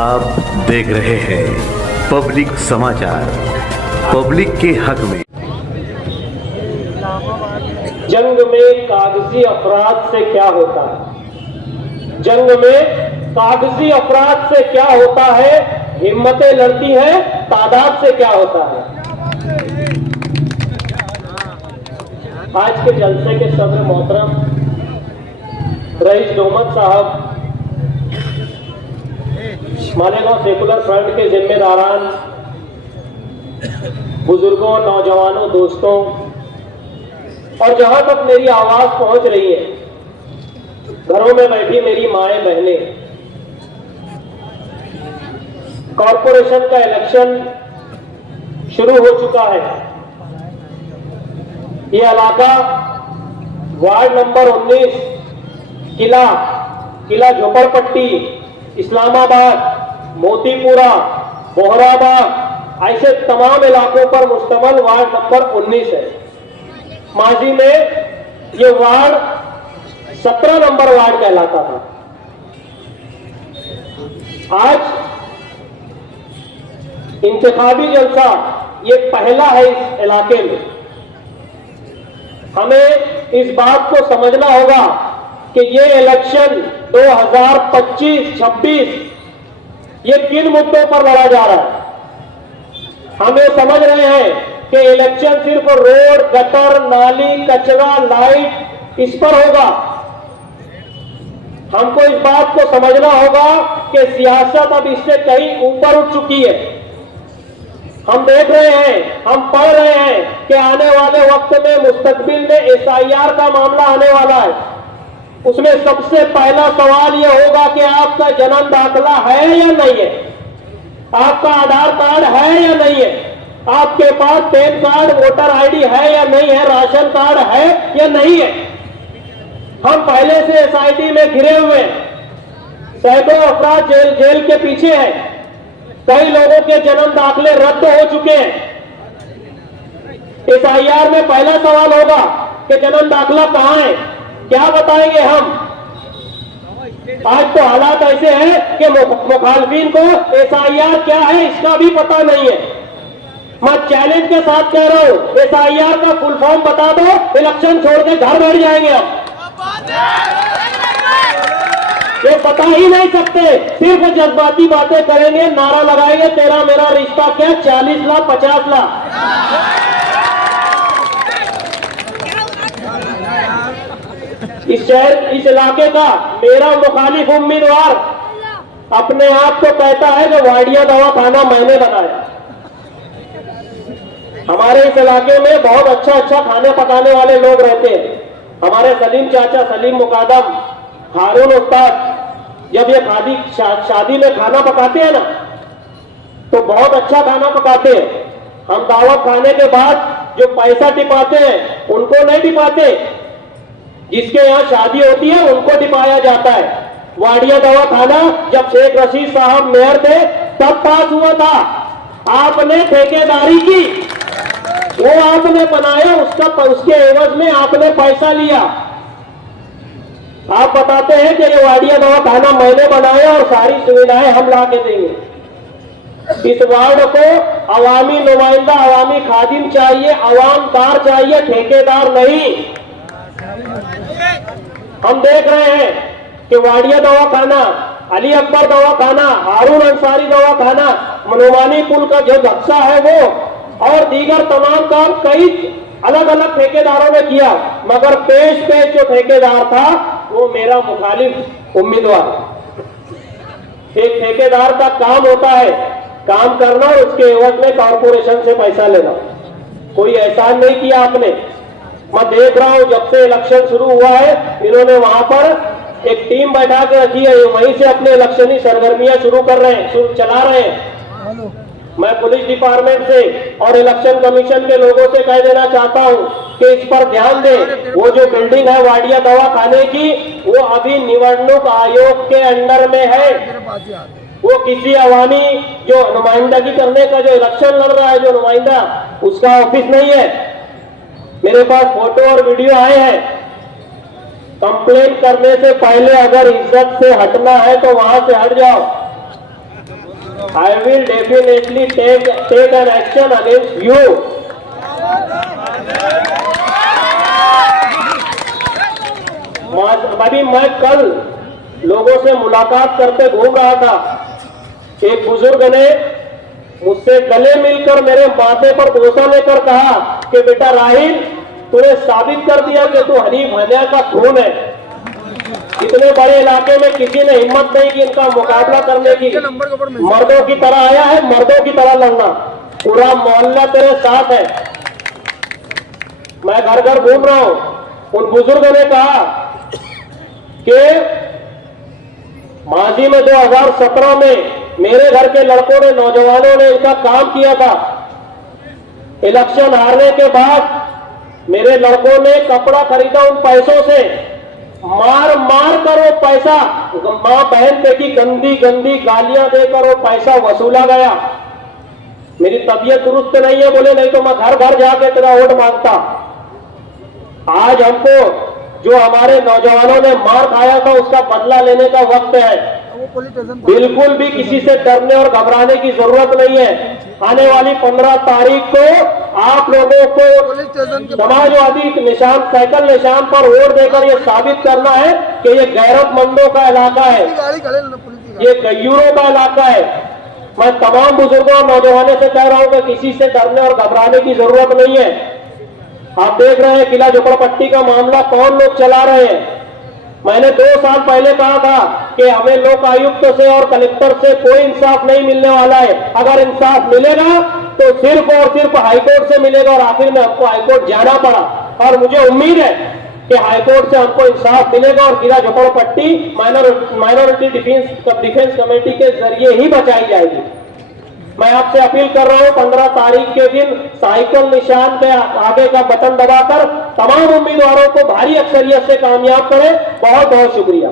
आप देख रहे हैं पब्लिक समाचार, पब्लिक के हक में। जंग में कागजी अपराध से क्या होता है? जंग में कागजी अपराध से क्या होता है? हिम्मतें लड़ती हैं, तादाद से क्या होता है? आज के जलसे के सदर मोहतरम रईस डोमत साहब, मालेगांव सेकुलर फ्रंट के जिम्मेदारान, बुजुर्गों, नौजवानों, दोस्तों और जहां तक मेरी आवाज पहुंच रही है, घरों में बैठी मेरी माएं, बहनें, कॉरपोरेशन का इलेक्शन शुरू हो चुका है। ये इलाका वार्ड नंबर 19 किला झोपड़पट्टी, इस्लामाबाद, मोतीपुरा, बोहराबाद, ऐसे तमाम इलाकों पर मुश्तमल वार्ड नंबर 19 है। माजी में ये वार्ड 17 नंबर वार्ड कहलाता था। आज इंतखाबी जलसा ये पहला है इस इलाके में। हमें इस बात को समझना होगा कि ये इलेक्शन 2025-26 ये किन मुद्दों पर लड़ा जा रहा है। हमें समझ रहे हैं कि इलेक्शन सिर्फ रोड, गटर, नाली, कचरा, लाइट इस पर होगा। हमको इस बात को समझना होगा कि सियासत अब इससे कहीं ऊपर उठ चुकी है। हम देख रहे हैं, हम पढ़ रहे हैं कि आने वाले वक्त में, मुस्तकबिल में SIR का मामला आने वाला है। उसमें सबसे पहला सवाल यह होगा कि आपका जन्म दाखिला है या नहीं है, आपका आधार कार्ड है या नहीं है, आपके पास पैन कार्ड, वोटर ID है या नहीं है, राशन कार्ड है या नहीं है। हम पहले से SIT में घिरे हुए हैं, सैकड़ों अफराद जेल के पीछे हैं, कई लोगों के जन्म दाखिले रद्द हो चुके हैं। SIR में पहला सवाल होगा कि जन्म दाखिला कहां है, क्या बताएंगे हम। आज तो हालात ऐसे हैं कि मुखालफिन को SIR क्या है इसका भी पता नहीं है। मैं चैलेंज के साथ कह रहा हूं, SIR का फुल फॉर्म बता दो, इलेक्शन छोड़ के घर बैठ जाएंगे हम। ये बता ही नहीं सकते, सिर्फ जज्बाती बातें करेंगे, नारा लगाएंगे, तेरा मेरा रिश्ता क्या, 40 लाख 50 लाख। इस शहर, इस इलाके का मेरा मुखालिफ उम्मीदवार अपने आप को कहता है कि वाडिया दवाखाना मैंने बनाया। हमारे इस इलाके में बहुत अच्छा खाने पकाने वाले लोग रहते हैं। हमारे सलीम चाचा, सलीम मुकादम, हारून उस्ताद, जब ये शादी में खाना पकाते हैं ना, तो बहुत अच्छा खाना पकाते हैं। हम दावत खाने के बाद जो पैसा टिपाते हैं उनको नहीं टिपाते, जिसके यहाँ शादी होती है उनको टिपाया जाता है। वाडिया दवाखाना जब शेख रशीद साहब मेयर थे तब पास हुआ था। आपने ठेकेदारी की, वो आपने बनाया, उसके एवज में आपने पैसा लिया। आप बताते हैं कि ये वाडिया दवाखाना मैंने बनाया और सारी सुविधाएं हम ला के देंगे। इस वार्ड को अवामी नुमाइंदा, अवामी खादिम चाहिए, अवामदार चाहिए, ठेकेदार नहीं। हम देख रहे हैं कि वाडिया दवाखाना, अली अकबर दवाखाना, हारून अंसारी दवाखाना, मनोमानी पुल का जो नक्शा है वो और दीगर तमाम काम कई अलग अलग ठेकेदारों ने किया, मगर पेश जो ठेकेदार था वो मेरा मुखालिफ उम्मीदवार। एक ठेकेदार का काम होता है काम करना और उसके एवज में कॉरपोरेशन से पैसा लेना। कोई एहसान नहीं किया आपने। मैं देख रहा हूं जब से इलेक्शन शुरू हुआ है, इन्होंने वहां पर एक टीम बैठा के रखी है, वहीं से अपने इलेक्शनी सरगर्मियां शुरू कर रहे हैं, चला रहे हैं। मैं पुलिस डिपार्टमेंट से और इलेक्शन कमीशन के लोगों से कह देना चाहता हूं कि इस पर ध्यान दें। वो जो बिल्डिंग है वाडिया दवाखाने की, वो अभी निवडणूक आयोग के अंडर में है। वो किसी अवामी जो नुमाइंदगी करने का, जो इलेक्शन लड़ रहा है जो नुमाइंदा, उसका ऑफिस नहीं है। मेरे पास फोटो और वीडियो आए हैं। कंप्लेन करने से पहले अगर इज्जत से हटना है तो वहां से हट जाओ। I will definitely take an action against you. अभी मैं कल लोगों से मुलाकात करते घूम रहा था, एक बुजुर्ग ने मुझसे गले मिलकर मेरे माथे पर बोसा लेकर कहा कि बेटा राहिल, तूने साबित कर दिया कि तू हनीफ हनिया का खून है। इतने बड़े इलाके में किसी ने हिम्मत नहीं की इनका मुकाबला करने की। मर्दों की तरह आया है, मर्दों की तरह लड़ना। पूरा मोहल्ला तेरे साथ है। मैं घर घर घूम रहा हूं। उन बुजुर्ग ने कहा कि माजी में 2017 में मेरे घर के लड़कों ने, नौजवानों ने इनका काम किया था। इलेक्शन हारने के बाद मेरे लड़कों ने कपड़ा खरीदा उन पैसों से, मार मार कर वो पैसा, मां बहन पे की गंदी गंदी गालियां देकर वो पैसा वसूला गया। मेरी तबीयत दुरुस्त नहीं है बोले, नहीं तो मैं घर घर जाके तेरा वोट मांगता। आज हमको जो हमारे नौजवानों ने मार खाया था उसका बदला लेने का वक्त है। बिल्कुल भी किसी से डरने और घबराने की जरूरत नहीं है। आने वाली 15 तारीख को आप लोगों को समाजवादी निशान, साइकिल निशान पर वोट देकर ये साबित करना है कि ये गैरतमंदों का इलाका है, ये गैयूरों का इलाका है। मैं तमाम बुजुर्गों और नौजवानों से कह रहा हूं कि किसी से डरने और घबराने की जरूरत नहीं है। आप देख रहे हैं किला झोपड़पट्टी का मामला कौन लोग चला रहे हैं। मैंने 2 साल पहले कहा था कि हमें लोक आयुक्त से और कलेक्टर से कोई इंसाफ नहीं मिलने वाला है। अगर इंसाफ मिलेगा तो सिर्फ और सिर्फ हाईकोर्ट से मिलेगा, और आखिर में हमको हाईकोर्ट जाना पड़ा। और मुझे उम्मीद है कि हाईकोर्ट से हमको इंसाफ मिलेगा और किला झोपड़पट्टी माइनॉरिटी डिफेंस कमेटी के जरिए ही बचाई जाएगी। मैं आपसे अपील कर रहा हूं 15 तारीख के दिन साइकिल निशान के आगे का बटन दबाकर तमाम उम्मीदवारों को भारी अक्सरियत से कामयाब करें। बहुत बहुत शुक्रिया।